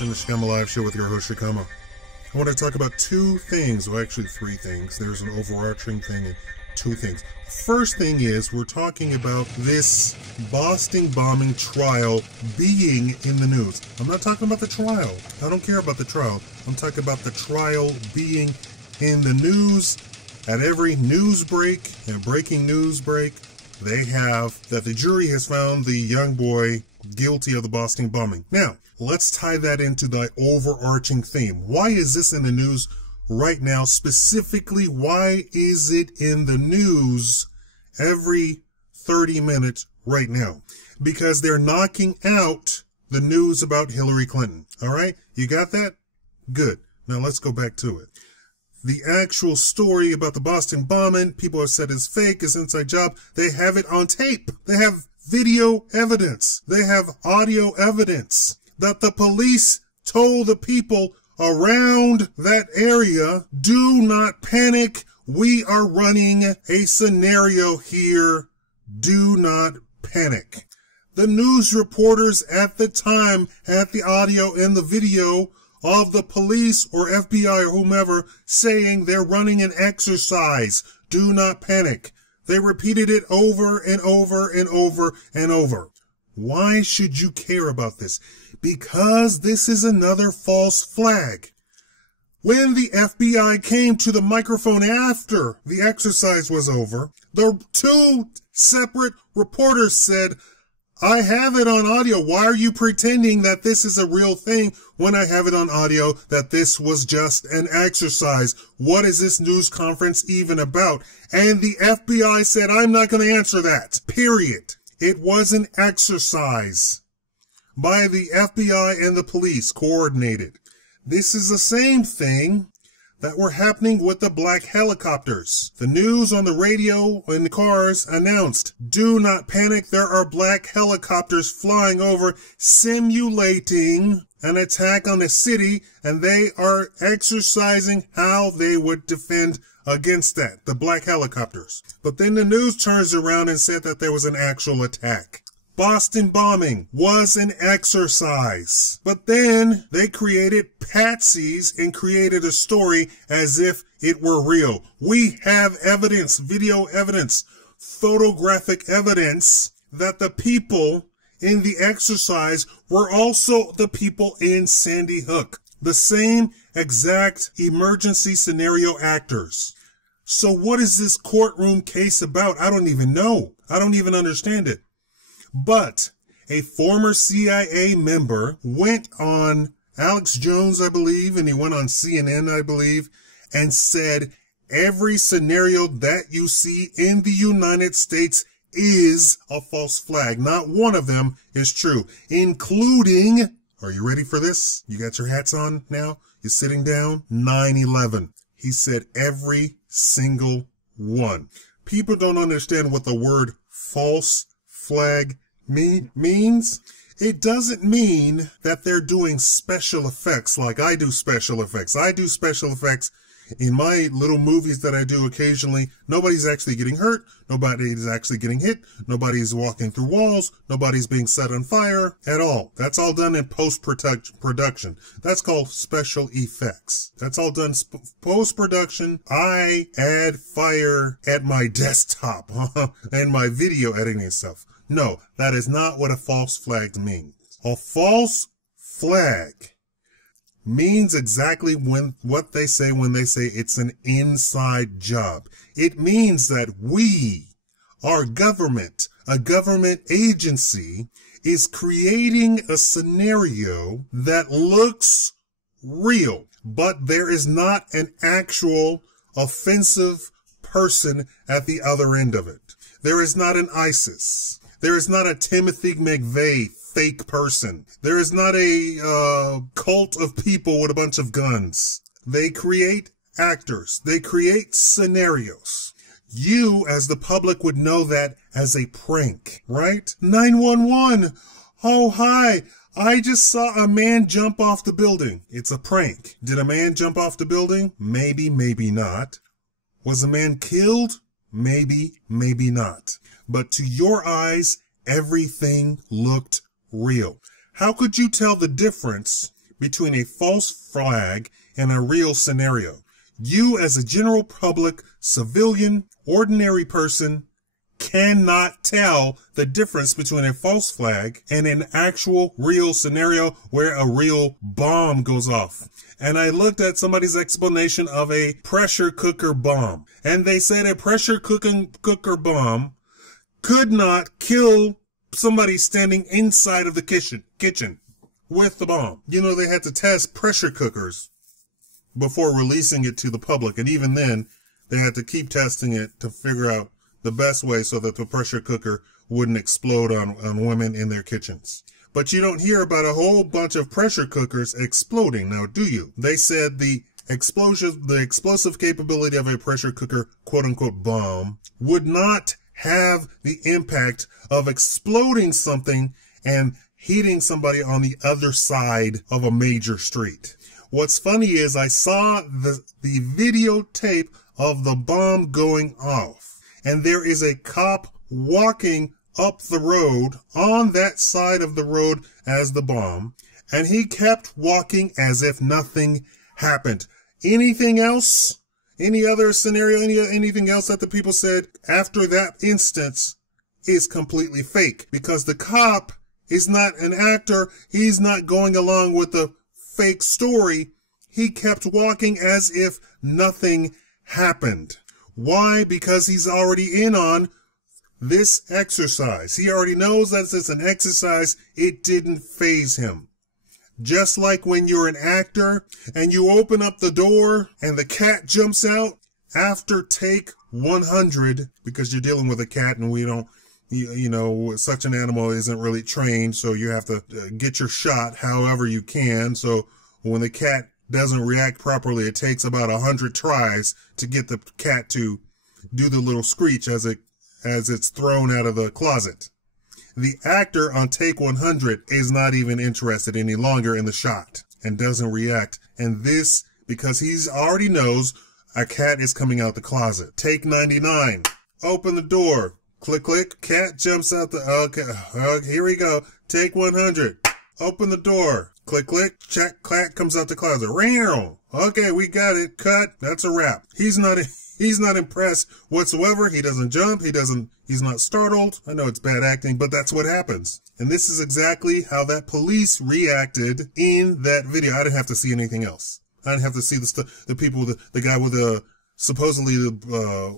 watching the Shikama Live Show with your host, Shikama. I want to talk about two things, well actually three things. There's an overarching thing and two things. First thing is, we're talking about this Boston bombing trial being in the news. I'm not talking about the trial. I don't care about the trial. I'm talking about the trial being in the news. At every news break and breaking news break, they have that the jury has found the young boy guilty of the Boston bombing. Now, let's tie that into the overarching theme. Why is this in the news right now? Specifically, why is it in the news every 30 minutes right now? Because they're knocking out the news about Hillary Clinton. All right? You got that? Good. Now let's go back to it. The actual story about the Boston bombing, people have said is fake, is inside job. They have it on tape. They have video evidence. They have audio evidence that the police told the people around that area, do not panic. We are running a scenario here. Do not panic. The news reporters at the time had the audio and the video of the police or FBI or whomever saying they're running an exercise. Do not panic. They repeated it over and over and over and over. Why should you care about this? Because this is another false flag. When the FBI came to the microphone after the exercise was over, the two separate reporters said, I have it on audio. Why are you pretending that this is a real thing when I have it on audio that this was just an exercise? What is this news conference even about? And the FBI said, I'm not going to answer that. Period. It was an exercise by the FBI and the police, coordinated. This is the same thing that were happening with the black helicopters. The news on the radio in the cars announced, do not panic, there are black helicopters flying over simulating an attack on the city, and they are exercising how they would defend against that, the black helicopters. But then the news turns around and said that there was an actual attack. Boston bombing was an exercise. But then they created patsies and created a story as if it were real. We have evidence, video evidence, photographic evidence that the people in the exercise were also the people in Sandy Hook. The same exact emergency scenario actors. So what is this courtroom case about? I don't even know. I don't even understand it. But a former CIA member went on Alex Jones, I believe, and he went on CNN, I believe, and said every scenario that you see in the United States is a false flag. Not one of them is true, including, are you ready for this? You got your hats on now? You're sitting down? 9/11. He said every single one. People don't understand what the word false flag means. It doesn't mean that they're doing special effects like I do special effects. I do special effects in my little movies that I do occasionally. Nobody's actually getting hurt. Nobody's actually getting hit. Nobody's walking through walls. Nobody's being set on fire at all. That's all done in post-production. That's called special effects. That's all done post-production. I add fire at my desktop and my video editing stuff. No, that is not what a false flag means. A false flag means exactly what they say when they say it's an inside job. It means that we, our government, a government agency, is creating a scenario that looks real, but there is not an actual offensive person at the other end of it. There is not an ISIS. There is not a Timothy McVeigh fake person. There is not a cult of people with a bunch of guns. They create actors. They create scenarios. You, as the public, would know that as a prank, right? 911. Oh, hi. I just saw a man jump off the building. It's a prank. Did a man jump off the building? Maybe, maybe not. Was a man killed? Maybe, maybe not. But to your eyes, everything looked real. How could you tell the difference between a false flag and a real scenario. You, as a general public, civilian, ordinary person, cannot tell the difference between a false flag and an actual real scenario where a real bomb goes off. And I looked at somebody's explanation of a pressure cooker bomb, and they said a pressure cooker bomb could not kill somebody standing inside of the kitchen with the bomb. You know, they had to test pressure cookers before releasing it to the public, and even then they had to keep testing it to figure out the best way so that the pressure cooker wouldn't explode on women in their kitchens. But you don't hear about a whole bunch of pressure cookers exploding, now do you? They said the explosive capability of a pressure cooker, quote-unquote, bomb would not have the impact of exploding something and hitting somebody on the other side of a major street. What's funny is I saw the videotape of the bomb going off, and there is a cop walking up the road on that side of the road as the bomb, and he kept walking as if nothing happened. Anything else? Any other scenario, anything else that the people said after that instance is completely fake, because the cop is not an actor. He's not going along with the fake story. He kept walking as if nothing happened. Why? Because he's already in on this exercise. He already knows that it's an exercise. It didn't faze him. Just like when you're an actor and you open up the door and the cat jumps out after take 100, because you're dealing with a cat and we don't, you know, such an animal isn't really trained. So you have to get your shot however you can. So when the cat doesn't react properly, it takes about 100 tries to get the cat to do the little screech as it's thrown out of the closet. The actor on take 100 is not even interested any longer in the shot and doesn't react. And this, because he's already knows a cat is coming out the closet. Take 99. Open the door. Click, click. Cat jumps out the, okay, here we go. Take 100. Open the door. Click, click. Check, cat comes out the closet. Okay, we got it. Cut. That's a wrap. He's not impressed whatsoever. He doesn't jump. He's not startled. I know it's bad acting, but that's what happens. And this is exactly how that police reacted in that video. I didn't have to see anything else. I didn't have to see the people, the guy with the supposedly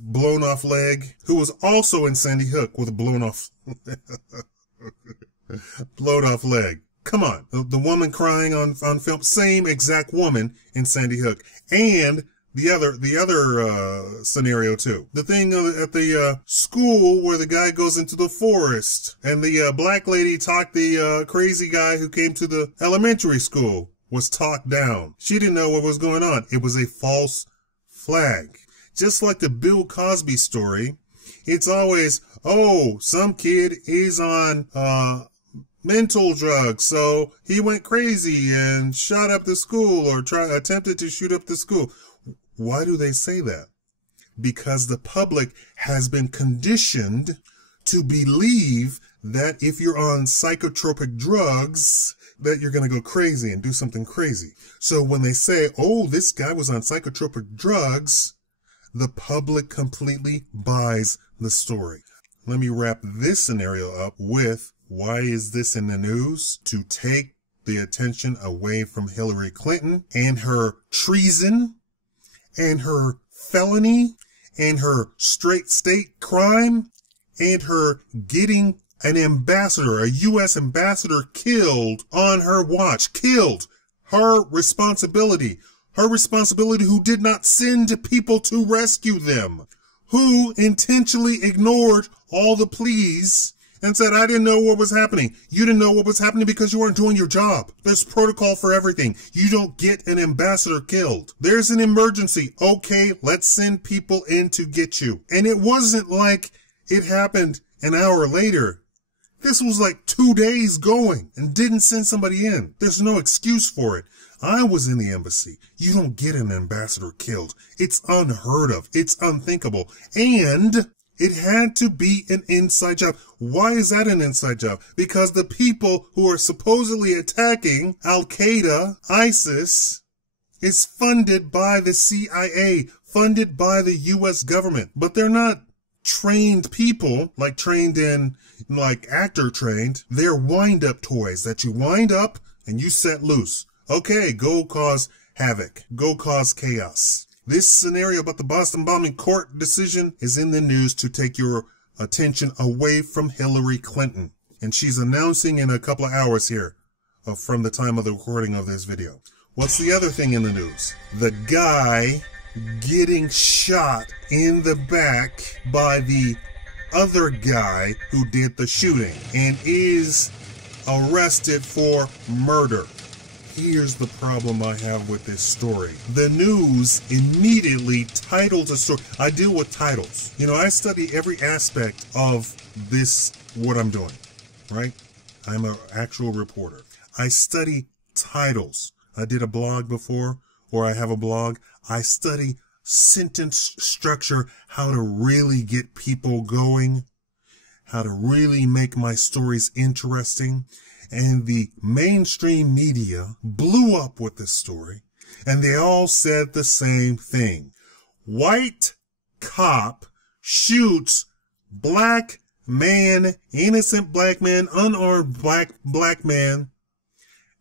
blown off leg, who was also in Sandy Hook with a blown off leg. Come on. The woman crying on film, same exact woman in Sandy Hook. And the other scenario too. The thing at the school where the guy goes into the forest and the black lady talked the crazy guy who came to the elementary school was talked down. She didn't know what was going on. It was a false flag. Just like the Bill Cosby story, it's always, oh, some kid is on mental drugs, so he went crazy and shot up the school or attempted to shoot up the school. Why do they say that? Because the public has been conditioned to believe that if you're on psychotropic drugs, that you're going to go crazy and do something crazy. So when they say, oh, this guy was on psychotropic drugs, the public completely buys the story. Let me wrap this scenario up with, why is this in the news? To take the attention away from Hillary Clinton and her treason and her felony and her straight state crime and her getting an ambassador, a U.S. ambassador killed on her watch. Killed. Her responsibility who did not send people to rescue them, who intentionally ignored all the pleas and said, I didn't know what was happening. You didn't know what was happening because you weren't doing your job. There's protocol for everything. You don't get an ambassador killed. There's an emergency. Okay, let's send people in to get you. And it wasn't like it happened an hour later. This was like 2 days going and didn't send somebody in. There's no excuse for it. I was in the embassy. You don't get an ambassador killed. It's unheard of. It's unthinkable. And It had to be an inside job. Why is that an inside job? Because the people who are supposedly attacking Al-Qaeda, ISIS, is funded by the CIA, funded by the U.S. government. But they're not trained people, like trained in, like actor trained. They're wind-up toys that you wind up and you set loose. Okay, go cause havoc. Go cause chaos. This scenario about the Boston bombing court decision is in the news to take your attention away from Hillary Clinton. And she's announcing in a couple of hours here from the time of the recording of this video. What's the other thing in the news? The guy getting shot in the back by the other guy who did the shooting and is arrested for murder. Here's the problem I have with this story. The news immediately titles a story. I deal with titles. You know, I study every aspect of this, what I'm doing, right? I'm an actual reporter. I study titles. I did a blog before, or I have a blog. I study sentence structure, how to really get people going, how to really make my stories interesting. And the mainstream media blew up with this story, and they all said the same thing. White cop shoots black man, innocent black man, unarmed black man,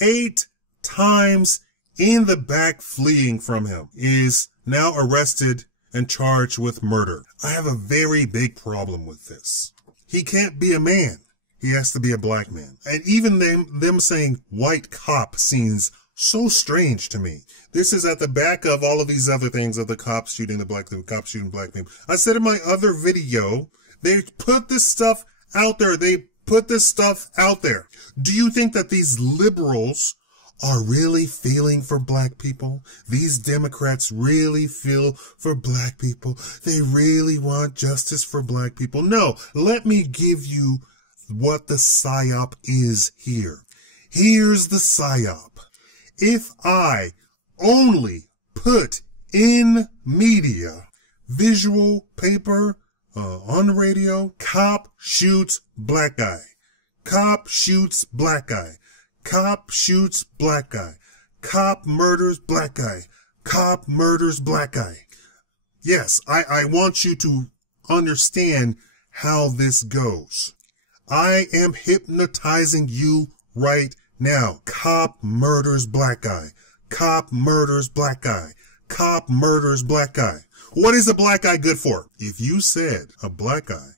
8 times in the back fleeing from him, is now arrested and charged with murder. I have a very big problem with this. He can't be a man. He has to be a black man. And even them saying white cop seems so strange to me. This is at the back of all of these other things of the cops shooting the cops shooting black people. I said in my other video, they put this stuff out there. They put this stuff out there. Do you think that these liberals are really feeling for black people? These Democrats really feel for black people? They really want justice for black people? No, let me give you what the PSYOP is here. Here's the PSYOP. If I only put in media, visual, paper, on the radio, cop shoots black guy, cop shoots black guy, cop shoots black guy, cop murders black guy, cop murders black guy. Yes, I want you to understand how this goes. I am hypnotizing you right now. Cop murders black guy. Cop murders black guy. Cop murders black guy. What is a black guy good for? If you said a black guy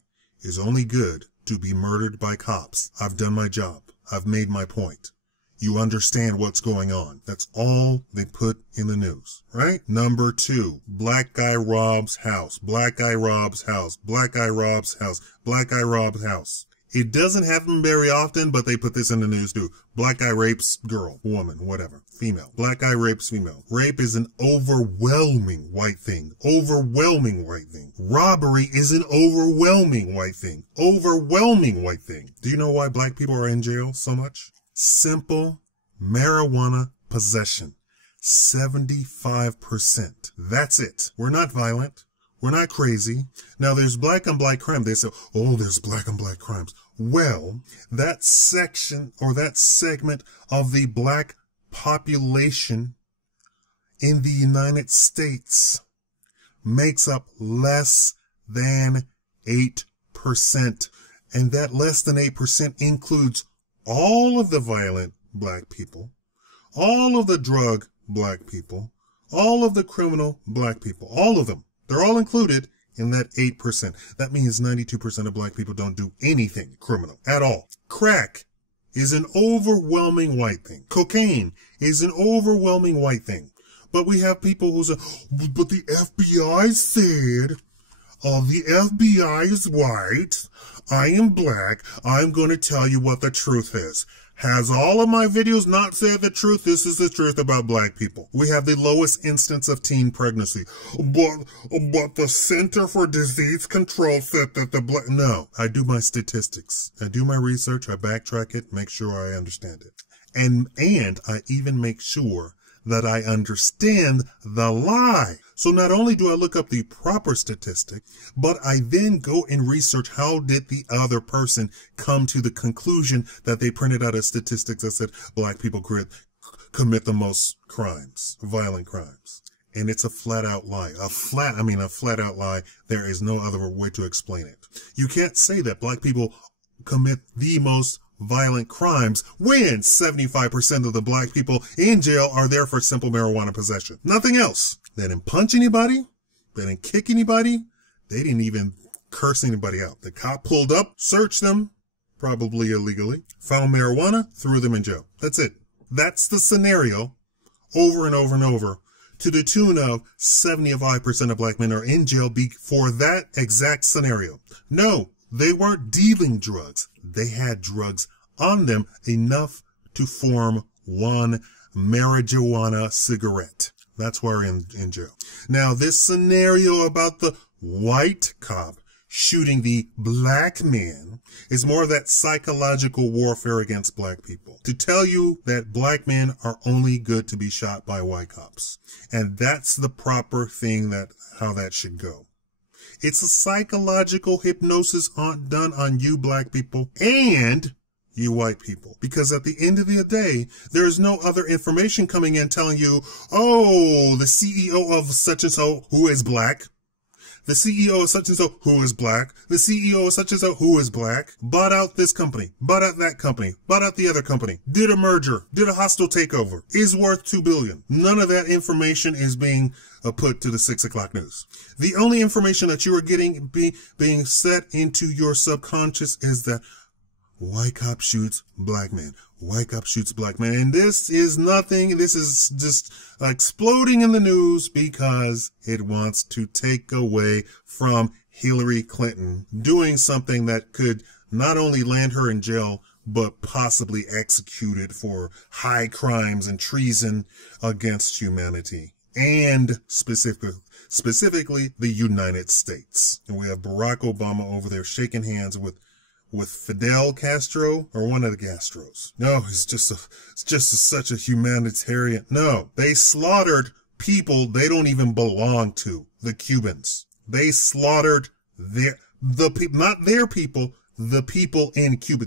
is only good to be murdered by cops, I've done my job. I've made my point. You understand what's going on. That's all they put in the news, right? Number 2, black guy robs house. Black guy robs house. Black guy robs house. Black guy robs house. It doesn't happen very often, but they put this in the news too. Black guy rapes girl, woman, whatever, female. Black guy rapes female. Rape is an overwhelming white thing. Overwhelming white thing. Robbery is an overwhelming white thing. Overwhelming white thing. Do you know why black people are in jail so much? Simple marijuana possession. 75%. That's it. We're not violent. We're not crazy. Now, there's black on black crime. They say, oh, there's black on black crimes. Well, that section or that segment of the black population in the United States makes up less than 8%. And that less than 8% includes all of the violent black people, all of the drug black people, all of the criminal black people, all of them. They're all included in that 8%. That means 92% of black people don't do anything criminal at all. Crack is an overwhelming white thing. Cocaine is an overwhelming white thing. But we have people who say, but the FBI said, the FBI is white. I am black. I'm going to tell you what the truth is. Has all of my videos not said the truth? This is the truth about black people. We have the lowest instance of teen pregnancy. But the Center for Disease Control said that the black... No, I do my statistics. I do my research. I backtrack it, make sure I understand it. And I even make sure that I understand the lie. So not only do I look up the proper statistic, but I then go and research how did the other person come to the conclusion that they printed out a statistics that said black people commit the most crimes, violent crimes. And it's a flat out lie. A flat out lie. There is no other way to explain it. You can't say that black people commit the most violent crimes when 75% of the black people in jail are there for simple marijuana possession. Nothing else. They didn't punch anybody. They didn't kick anybody. They didn't even curse anybody out. The cop pulled up, searched them, probably illegally, found marijuana, threw them in jail. That's it. That's the scenario over and over and over, to the tune of 75% of black men are in jail for that exact scenario. No, they weren't dealing drugs. They had drugs on them enough to form one marijuana cigarette. That's why we're in jail. Now, this scenario about the white cop shooting the black man is more of that psychological warfare against black people. To tell you that black men are only good to be shot by white cops. And that's the proper thing, how that should go. It's a psychological hypnosis done on you black people and you white people. Because at the end of the day, there's no other information coming in telling you, oh, the CEO of such and so who is black, the CEO of such and so who is black, the CEO of such and so who is black, bought out this company, bought out that company, bought out the other company, did a merger, did a hostile takeover, is worth $2 billion. None of that information is being put to the 6 o'clock news. The only information that you are getting being set into your subconscious is that white cop shoots black man. White cop shoots black man. And this is nothing. This is just exploding in the news because it wants to take away from Hillary Clinton doing something that could not only land her in jail, but possibly executed for high crimes and treason against humanity and specifically the United States. And we have Barack Obama over there shaking hands with Fidel Castro or one of the Castros. No, it's just such a humanitarian. No, they slaughtered people they don't even belong to. The Cubans. They slaughtered not their people, the people in Cuba.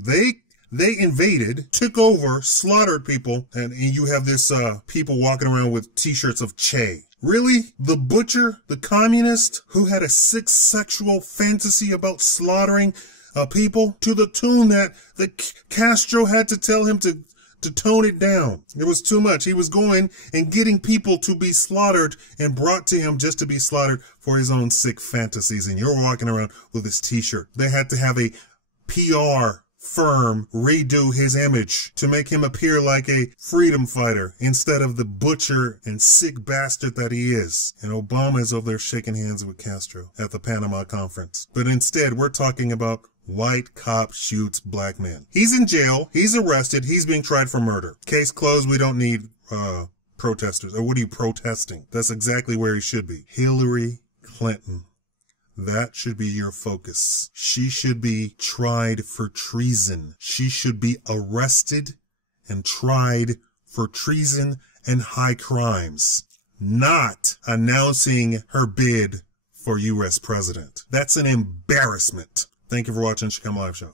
They invaded, took over, slaughtered people, and you have this people walking around with t-shirts of Che. Really? The butcher, the communist who had a sick sexual fantasy about slaughtering people to the tune that the Castro had to tell him to tone it down. It was too much. He was going and getting people to be slaughtered and brought to him just to be slaughtered for his own sick fantasies. And you're walking around with this t-shirt. They had to have a PR firm redo his image to make him appear like a freedom fighter instead of the butcher and sick bastard that he is. And Obama is over there shaking hands with Castro at the Panama conference. But instead, we're talking about white cop shoots black man. He's in jail. He's arrested. He's being tried for murder. Case closed. We don't need protesters. Or what are you protesting? That's exactly where he should be. Hillary Clinton. That should be your focus. She should be tried for treason. She should be arrested and tried for treason and high crimes, not announcing her bid for U.S. president. That's an embarrassment. Thank you for watching Shikama Live Show.